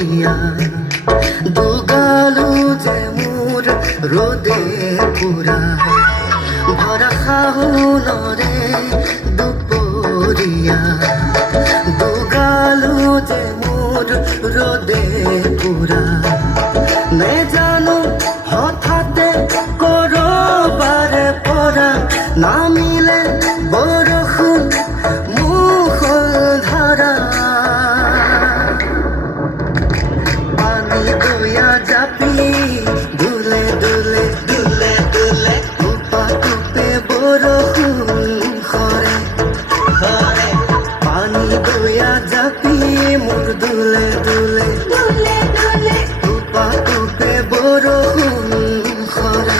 দুপৰীয়া দুগালো যে মোৰ ৰ'দে পুৰা ভৰা শাওনৰে দুপৰীয়া দুগালো যে মোৰ ৰ'দে পুৰা নেজানো হঠাতে কৰবাৰে পৰা নামিলে বৰষুণ মুষলধাৰা পানী দয়া জাপি দুলে দুলে দুলে দুলে টোপা টোপে বৰষুণ সৰে সৰে পানী দয়া জাপি মোৰ দুলে দুলে দুলে দুলে টোপা টোপে বৰষুণ সৰে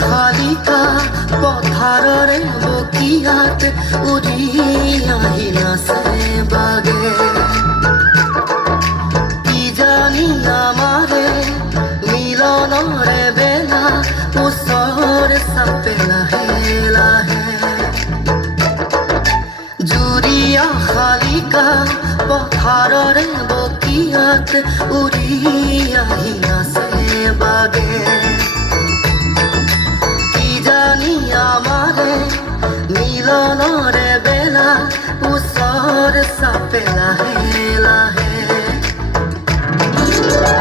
শালিকা পথাৰৰে বকিয়াত উৰি আহি আছে বাগে কি জানি আমাৰে মিলনৰে বেলা ওচৰ চাপে লাহে লাহে জুৰিয়া শালিকা পথাৰৰে বকিয়াত উৰি আহি আছে বাগে আমারে মিলনরে বেলা ওচৰ চাপে লাহে লাহে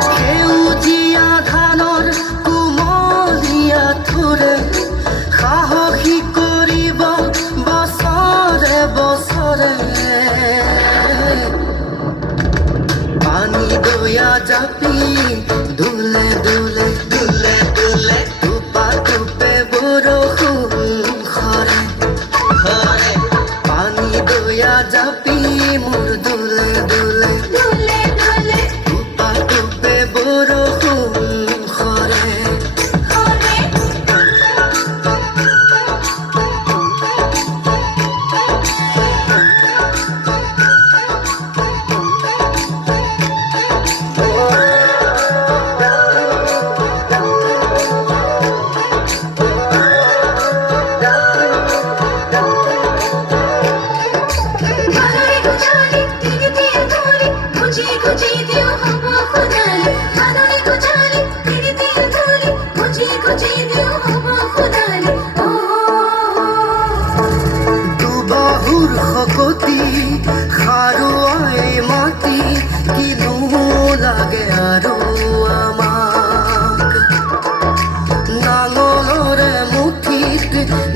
সেউজীয়া ধানৰ কুমলীয়া থোৰে সাহসী কৰিব বছৰে বছৰে পানী দয়া জাপি দুলে দুলে দুলে দুলে টোপা টোপে বৰষুণ সৰে সৰে পানী দয়া জাপি মোৰ দুলে দুলে দুলে দুলে টোপা টোপে বৰষুণ সৰে দুবাহুৰ শকতি সাৰুৱাই মাটি কিনো লাগে আৰু আমাক নাঙলৰে মুঠিত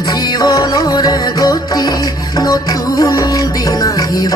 জীৱনৰে গতি নতুন দিন আহিব